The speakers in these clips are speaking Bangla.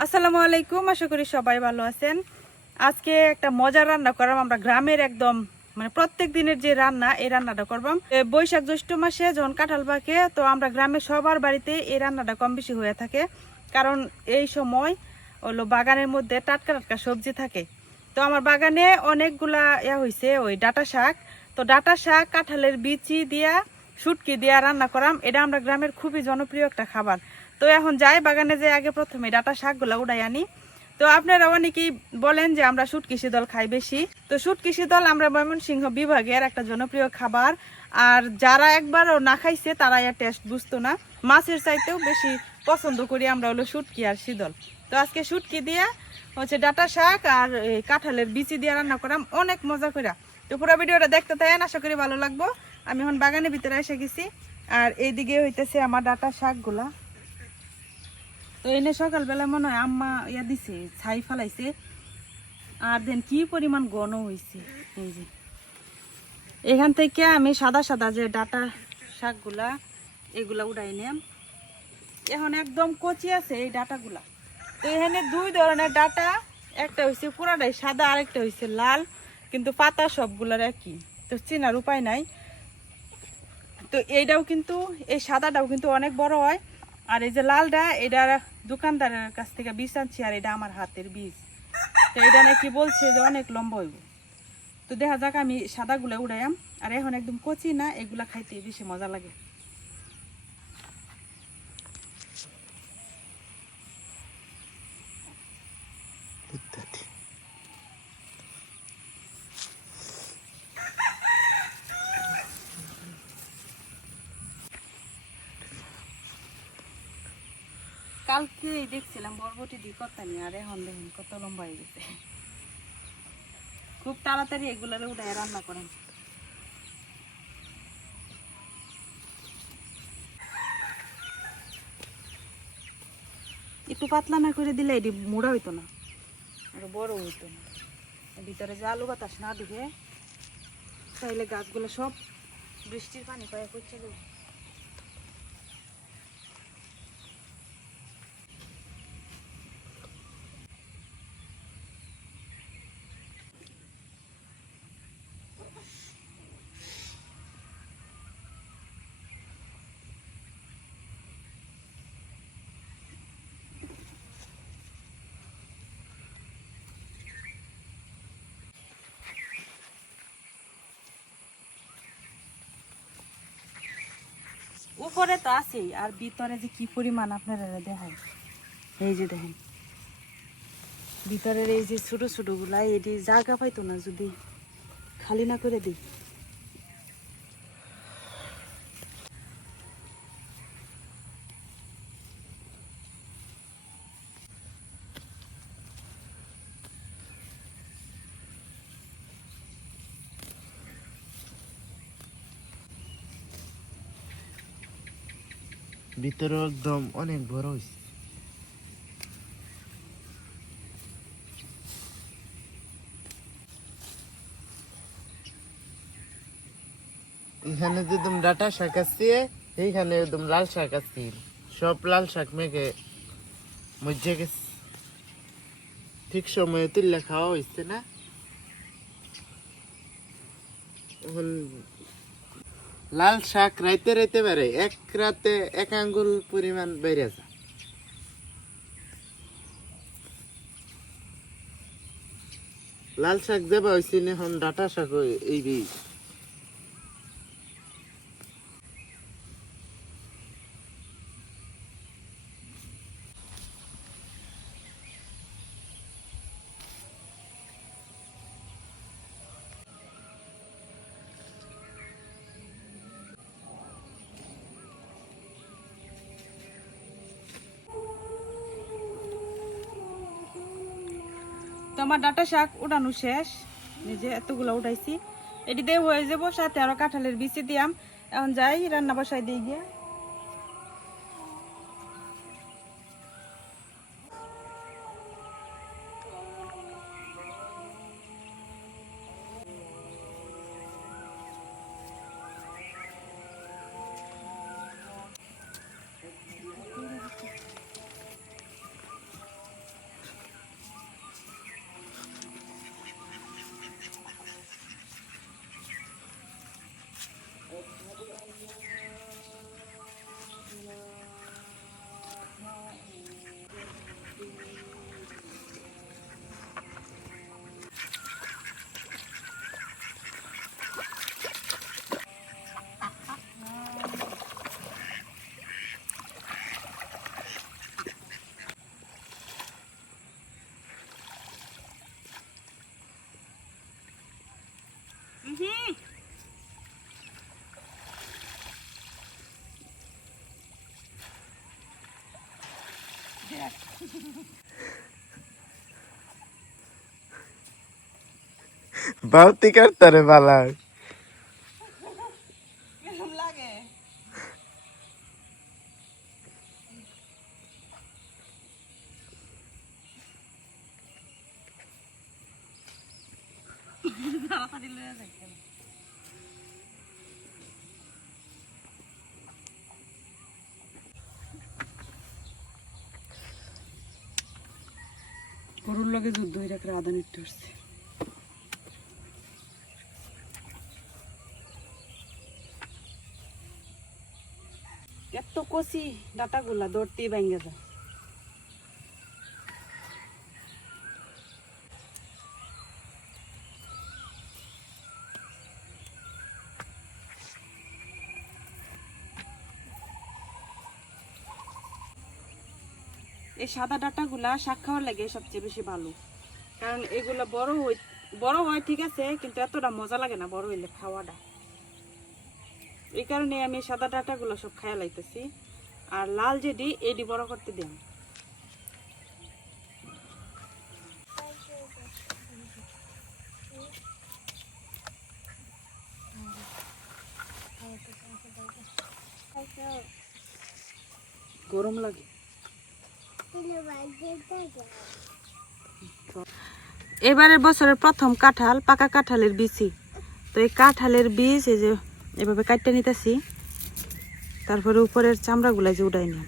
আসসালামু আলাইকুম, আশা করি সবাই ভালো আছেন। আজকে একটা মজার রান্না করলাম আমরা গ্রামের একদম মানে প্রত্যেক দিনের যে রান্না, এই রান্নাটা করবাম। বৈশাখ জ্যৈষ্ঠ মাসে যখন কাঁঠাল পাকে, তো আমরা গ্রামের সবার বাড়িতে এই রান্নাটা কম বেশি হয়ে থাকে, কারণ এই সময় হলো বাগানের মধ্যে টাটকা টাটকা সবজি থাকে। তো আমার বাগানে অনেকগুলা হয়েছে ওই ডাঁটা শাক। তো ডাঁটা শাক কাঁঠালের বিচি দিয়া শুটকি দিয়া রান্না করাম। এটা আমরা গ্রামের খুবই জনপ্রিয় একটা খাবার। তো এখন যাই বাগানে, যে আগে প্রথমে ডাঁটা শাকগুলা উড়াই আনি। তো আপনারা অনেকেই বলেন যে আমরা শুটকি শীতল খাই বেশি। তো শুটকি শীতল আমরা ময়মনসিংহ বিভাগের একটা জনপ্রিয় খাবার। আর যারা একবারও না খাইছে তারা এর টেস্ট বুঝতো না। মাছের চাইতেও বেশি পছন্দ করি আমরা হলো শুটকি আর শীতল। তো আজকে শুটকি দিয়ে হচ্ছে ডাঁটা শাক আর কাঁঠালের বিচি দিয়ে রান্না করাম অনেক মজা করে। তো পুরো ভিডিওটা দেখতে থাকেন, আশা করি ভালো লাগবো। আমি এখন বাগানের ভিতরে এসে গেছি, আর এইদিকে হইতেছে আমার ডাঁটা শাকগুলা। তো এনে সকালবেলা মনে হয় আম্মা দিছে, ছাই ফেলাইছে। আর দেন কি পরিমাণ ঘন হয়েছে। এই যে এখান থেকে আমি সাদা সাদা যে ডাঁটা শাকগুলা এগুলা উড়াই নিলাম। এখন একদম কচি আছে এই ডাঁটাগুলা। তো এখানে দুই ধরনের ডাঁটা, একটা হয়েছে পুরাটাই সাদা, আরেকটা হয়েছে লাল, কিন্তু পাতা সবগুলার একই। তো চেনার উপায় নাই। তো এইটাও কিন্তু, এই সাদাটাও কিন্তু অনেক বড় হয়। আর এই যে লালটা, এটা দোকানদারের কাছ থেকে বীজ আনছি, আর এটা আমার হাতের বীজ। তো এটা নাকি বলছে যে অনেক লম্বা হইব। তো দেখা যাক, আমি সাদাগুলো উড়াইম। আর এখন একদম কচি না, এগুলা খাইতে বেশি মজা লাগে। কালকে দেখছিলাম বরবটি দিয়ে করতানি, আর এখন দেখুন কত লম্বা হয়ে গেছে। খুব তাড়াতাড়ি এগুলারে উঠায় রান্না করেন। একটু পাতলা না করে দিলে এটি মোড়া হইতো না, আর বড় হইতো না। ভিতরে যে আলু বাতাস না ঢুকে, তাইলে গাছগুলো সব বৃষ্টির পানি পায়ে পড়ছে যাবে। উপরে তো আছেই, আর ভিতরে যে কি পরিমাণ আপনারা দেখায়। এই যে দেখেন ভিতরের এই যে ছোট ছোট গুলা, এটি জায়গা পাইতো না যদি খালি না করে দিই। ভিতরে একদম অনেক বড় হয়েছে। এখানে যে একদম ডাটা শাক আছে, এইখানে একদম লাল শাক আছে। সব লাল শাক মেঘে মজে গেছে। ঠিক সময়ে তুললে খাওয়া হয়েছে না। এখন লাল শাক রাইতে রাইতে বেড়ে, এক রাতে 1 আঙ্গুল পরিমাণ বেড়ে যায়। লাল শাক দেবা হয়েছে, এখন ডাটা শাক এই বীজ। তো আমার ডাঁটা শাক উঠানো শেষ, নিজে এতগুলো উঠাইছি। এটি দিয়ে হয়ে যাবো, সাথে আরো কাঁঠালের বিচি দিয়াম। এখন যাই রান্না বসাই দিয়ে গিয়ে। বাউতি কাটতারে বালা কেমন লাগে? তাড়াতাড়ি লয়ে যাই কেন? গরুর লগে যুদ্ধ হয়ে রাখলে আদা নিতে আসছে। এত কচি ডাটাগুলা দৌড়তেই ভেঙে যায়। এই সাদা ডাটাগুলা শাক খাওয়ার লাগে সবচেয়ে বেশি ভালো, কারণ এগুলা বড় হয় ঠিক আছে, কিন্তু এতটা মজা লাগে না বড় হইলে খাওয়াটা। এই কারণে আমি সাদা ডাটাগুলো সব খাইয়া লাইতেছি, আর লাল যেটি এটি বড় করতে দিই। গরম লাগে। এবারের বছরের প্রথম কাঁঠাল, পাকা কাঁঠালের বিচি। তো এই কাঁঠালের বীজ এই যে এভাবে কাটতে নিতেছি, তারপরে উপরের চামড়াগুলা যে উঠাই নিই।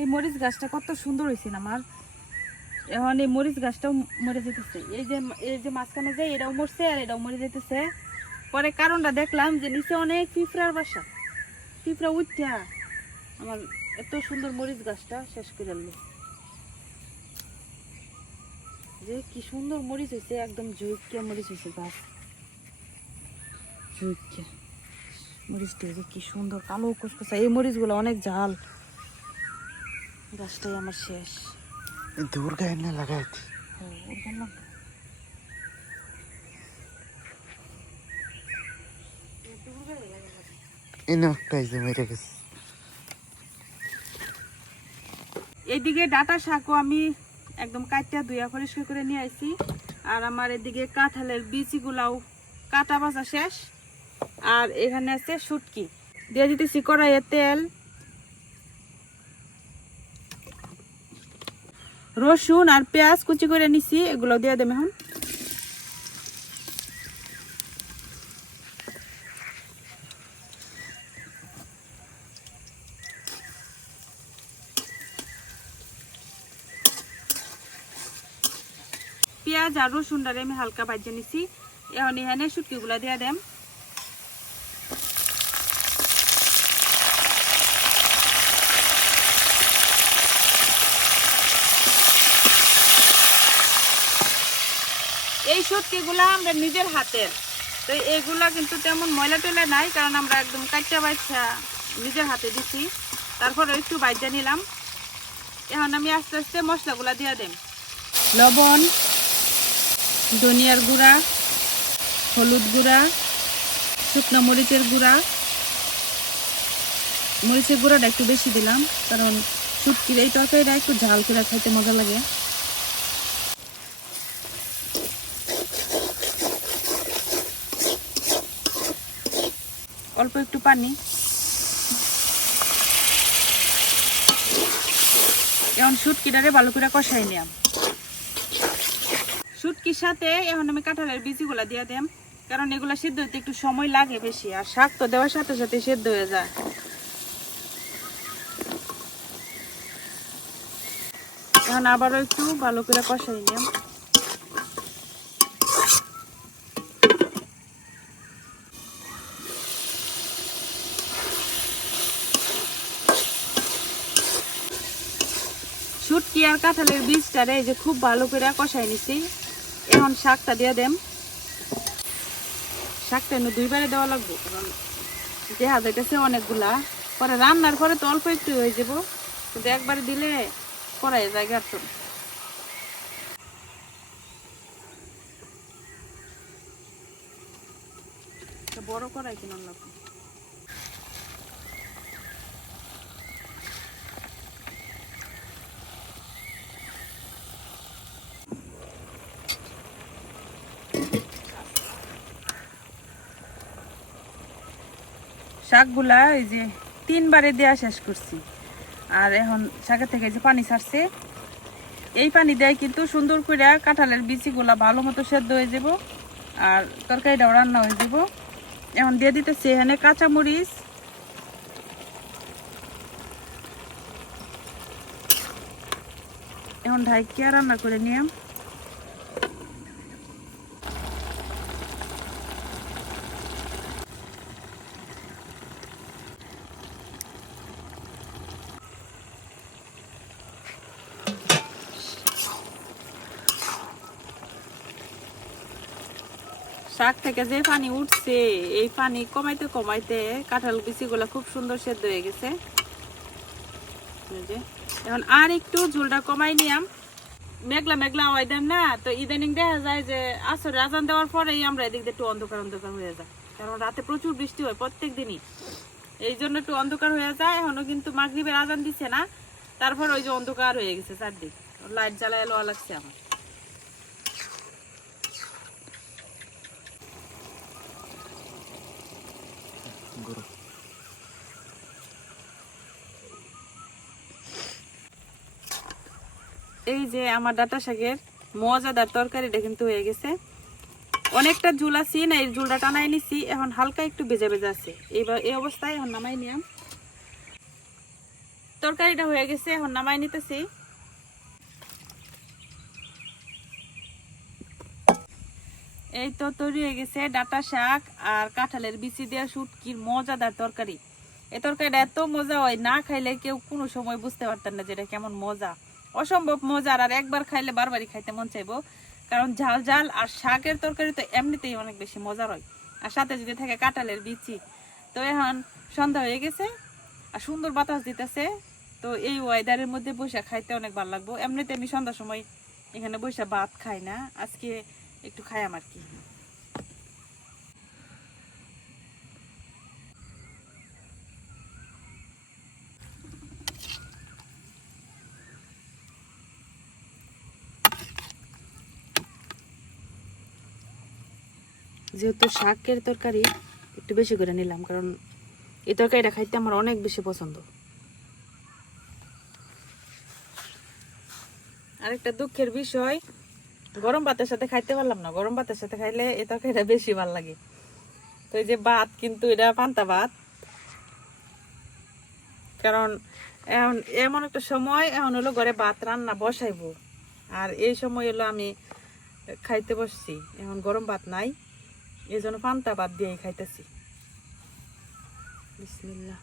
এই মরিচ গাছটা কত সুন্দর হয়েছে না আমার। এখন এই মরিচ গাছটাও মরে যেতেছে, এই যে মাঝখানে যায় এটাও মরছে আর এটাও মরে যেতেছে। পরে কারণটা দেখলাম যে নিচে অনেক পিঁপড়ার বাসা, পিঁপড়া উঠা আমার এত সুন্দর মরিচ গাছটা শেষ করে দিল। যে কি সুন্দর মরিচ হয়েছে, একদম জৈকিয়া মরিচ হয়েছে গাছ, জৈকিয়া মরিচটা যে কি সুন্দর কালো কুচকুচা। এই মরিচগুলো অনেক ঝাল, গাছটাই আমার শেষ। দূর গায়ে না লাগাইছি এইদিকে ডাটা শাকও আমি একদম কাটিয়া ধুইয়া পরিষ্কার করে নিয়ে আইছি, আর আমার এদিকে কাঁঠালের বিচিগুলাও কাটা বাছা শেষ। আর এখানে আছে শুটকি, দিয়ে দিতেছি কড়াইয়ে তেল, রসুন আর পেঁয়াজ কুচি করে নিছি, এগুলো দিয়ে দেব এখন। পেঁয়াজ আর রসুনটারে আমি হালকা ভাজে নিছি, এখন এখানে শুটকিগুলা দিয়ে দেম। এই শুটকিগুলা আমরা নিজের হাতের, তো এগুলা কিন্তু তেমন ময়লা টয়লা নাই, কারণ আমরা একদম কাঁচা বাচ্চা নিজের হাতে দিছি। তারপরে একটু ভাজা নিলাম। এখন আমি আস্তে আস্তে মশলাগুলা দিয়ে দেব। লবণ, ধনিয়ার গুঁড়া, হলুদ গুঁড়া, শুকনো মরিচের গুঁড়া। মরিচের গুঁড়াটা একটু বেশি দিলাম, কারণ শুটকির এই তরকারিটা একটু ঝাল করে খাইতে মজা লাগে। অল্প একটু পানি। এখন শুটকিটারে ভালো করে কষাই নিলাম। শুটকির সাথে এখন আমি কাঁঠালের বীজগুলা দিয়ে দেম, কারণ এগুলা সিদ্ধ হতে একটু সময় লাগে বেশি, আর শাক তো দেওয়ার সাথে সাথে সিদ্ধ হয়ে যায়। এখন আবারও একটু ভালো করে কষাই নিলাম। শুটকি আর কাঁঠালের বীজটারে এই যে খুব ভালো করে কষাই নিছি। এখন শাকটা দিয়ে দেম। শাকটা এনে দুইবারে দেওয়া লাগবে, কারণ দেখা যাইতেছে অনেকগুলা, পরে রান্নার পরে তো অল্প একটু হয়ে যাব, কিন্তু একবারে দিলে করাই জায়গা তো। বড় করাই কিনা লাগবে। শাকগুলা এই যে 3 বারে দেওয়া শেষ করছি, আর এখন শাকের থেকে যে পানি ছাড়ছে, এই পানি দেয় কিন্তু সুন্দর করে কাঁঠালের বিচিগুলা ভালো মতো সেদ্ধ হয়ে যাব, আর তরকারিটাও রান্না হয়ে যাব। এখন দিয়ে দিতেছি এখানে কাঁচামরিচ, এখন ঢাইকিয়া রান্না করে নিলাম। শাক থেকে যে পানি উঠছে, এই পানি কমাইতে কমাইতে কাঁঠাল বিচিগুলা খুব সুন্দর সেদ্ধ হয়ে গেছে। এখন আর একটু ঝোলটা কমাই নিয়াম। মেঘলা মেঘলা হয় দেন না, তো ইদানিং দেখা যায় যে আসরে আজান দেওয়ার পরেই আমরা এদিক দিয়ে একটু অন্ধকার অন্ধকার হয়ে যায়, কারণ রাতে প্রচুর বৃষ্টি হয় প্রত্যেক দিনই, এই জন্য একটু অন্ধকার হয়ে যায়। এখনো কিন্তু মাগরিবের আজান দিচ্ছে না, তারপর ওই যে অন্ধকার হয়ে গেছে চারদিক, লাইট জ্বালায় লওয়া লাগছে আমার। এই যে আমার ডাঁটা শাকের মজাদার তরকারিটা কিন্তু হয়ে গেছে। অনেকটা ঝুল আছি না, এই ঝুলটা টানাই নিছি, এখন হালকা একটু ভেজা ভেজা আছে। এইবার এই অবস্থায় এখন নামাই নিলাম। তরকারিটা হয়ে গেছে, এখন নামাই নিতেছি। এই তো তৈরি হয়ে গেছে ডাঁটা শাক আর কাঁঠালের বিচি দেওয়া শুটকির মজাদার তরকারি। এই তরকারিটা এত মজা হয়, না খাইলে কেউ কোনো সময় বুঝতে পারতেন না যেটা কেমন মজা, অসম্ভব মজার। আর একবার খাইলে বারবারই খাইতে মন চাইবো, কারণ ঝাল ঝাল আর শাকের তরকারি তো এমনিতেই অনেক বেশি মজার হয়, আর সাথে যদি থাকে কাঁঠালের বিচি। তো এখন সন্ধ্যা হয়ে গেছে আর সুন্দর বাতাস দিতেছে, তো এই ওয়েদারের মধ্যে বসে খাইতে অনেক ভালো লাগবো। এমনিতে আমি সন্ধ্যার সময় এখানে বসে ভাত খাই না, আজকে একটু খাই আমার কি। যেহেতু শাকের তরকারি একটু বেশি করে নিলাম, কারণ এই তরকারিটা খাইতে আমার অনেক বেশি পছন্দ। আরেকটা দুঃখের বিষয়, গরম ভাতের সাথে খাইতে পারলাম না। গরম ভাতের সাথে খাইলে এই তরকারিটা বেশি ভালো লাগে। তো এই যে ভাত, কিন্তু এটা পান্তা ভাত, কারণ এখন এমন একটা সময়, এখন হলো ঘরে ভাত রান্না বসাইবো, আর এই সময় হলো আমি খাইতে বসছি। এখন গরম ভাত নাই, এই জন্য পান্তা ভাত দিয়েই খাইতেছি। বিসমিল্লাহ।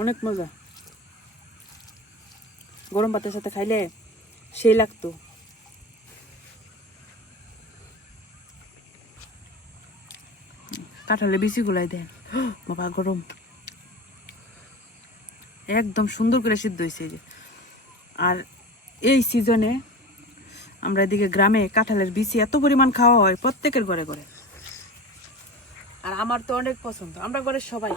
অনেক মজা, গরম ভাতের সাথে খাইলে সেই লাগতো। কাঁঠালে বেশি গুলাই দেন বাবা, গরম একদম সুন্দর করে সিদ্ধ হয়েছে। আর এই সিজনে আমরা এদিকে গ্রামে কাঁঠালের বিচি এত পরিমাণ খাওয়া হয় প্রত্যেকের ঘরে ঘরে, আর আমার তো অনেক পছন্দ, আমরা ঘরে সবাই।